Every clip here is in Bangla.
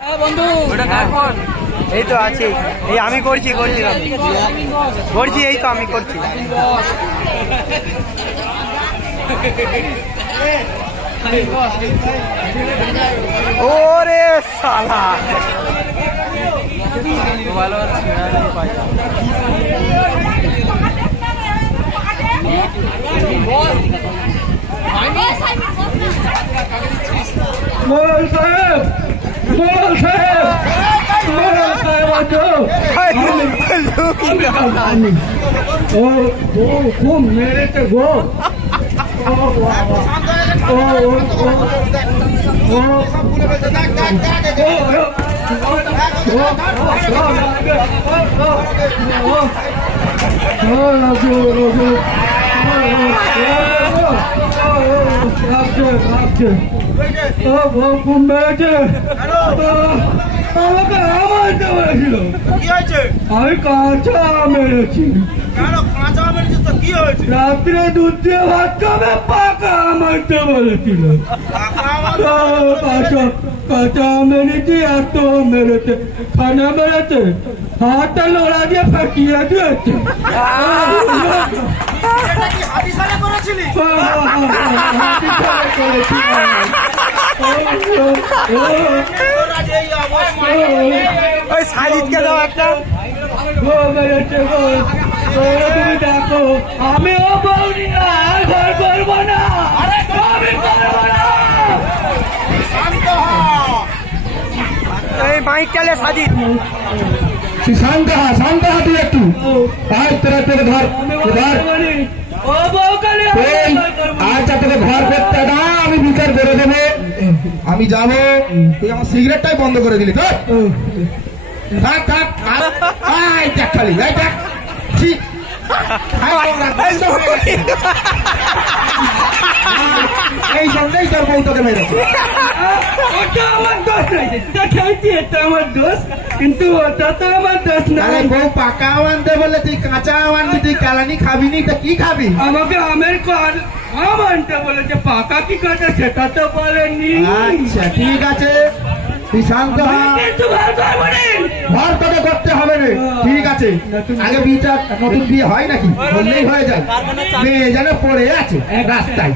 বন্ধু এই তো আছি, এই আমি করছি এই তো আমি করছি। ওরে শালা ভালো মোড়ল সাহেব খুব মেরেছে গো। খুব মেরেছে আমাকে মারতে বলেছিল। আমি কাঁচা মেরেছি। রাত্রে দুধ দিয়ে ভাত খাবে, পাকা মারতে বলেছিল। কাঁচা মেরেছি, এত মেরেছে, খানা মেরেছে, হাতটা লোড়া দিয়ে ফাটিয়ে দিয়েছে। সাজিদকে দাও একটা। তুমি দেখো আমিও বউনি না, ঘর করবো না, আমি করবো না। এই বাইক চালে সাজিদ शांत हा तू एक तू आज तेरे घर आज तेरे घर করতে না, আমি বিচার করে দেবো। আমি যাবো, তুই আমার সিগারেটটাই বন্ধ করে দিলি তো। খালি এই জন্যই তোর বউ তোকে মেরেছে। আমার দোষ রয়েছে, খেয়েছি, এটা আমার দোষ, কিন্তু ওটা তো আমার দোষ না। বউ পাকা আনতে বলে তুই কাঁচা আনবি, তুই কালানি খাবি নি, তা কি খাবি? আমাকে আমের আম আনতে বলেছে, পাকা কি কাঁচা সেটা তো বলেনি। আচ্ছা ঠিক আছে, তুই শান্ত ঘর তোকে করতে হবে রে। ঠিক আছে, আগে বিয়েটা নতুন বিয়ে হয় নাকি, বললেই হয়ে যায়। মেয়ে যেন পড়ে আছে রাস্তায়,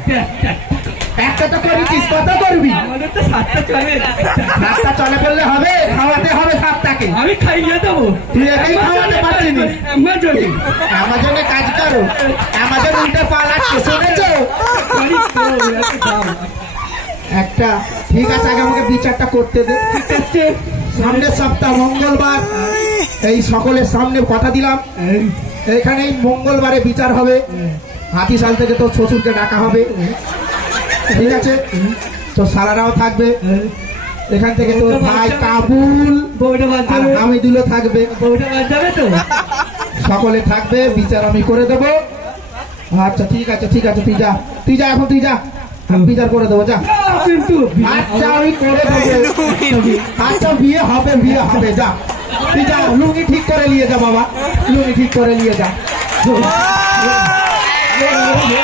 একটা তো করেছিস, কত করবি? আমাদের তো 7টা চলে, 7টা চলে করলে হবে, খাওয়াতে হবে 7টাকে। আমি খাইয়ে দেবো, তুই একাই খাওয়াতে পারছিস না। অ্যামাজনে কাজ করো, অ্যামাজন উল্টে পালাচ্ছে, শুনেছো? একটা ঠিক আছে, আগে আমাকে বিচারটা করতে দে। ঠিক আছে, সামনের সপ্তাহ মঙ্গলবার, এই সকলের সামনে কথা দিলাম, এখানে মঙ্গলবারে বিচার হবে। হাতিশাল থেকে তোর শ্বশুরকে ডাকা হবে, ঠিক আছে? তো সারারাও থাকবে, এখান থেকে তোর ভাই কাবুল হামিদুলও থাকবে, সকলে থাকবে, বিচার আমি করে দেবো। আচ্ছা ঠিক আছে, তুই যা এখন, তুই যা, আমি বিচার করে দেবো, যা। কিন্তু আচ্ছা আমি করে দেবো, আচ্ছা বিয়ে হবে, যা তুই যা, লুঙ্গি ঠিক করে নিয়ে যা বাবা, লুঙ্গি ঠিক করে নিয়ে যা।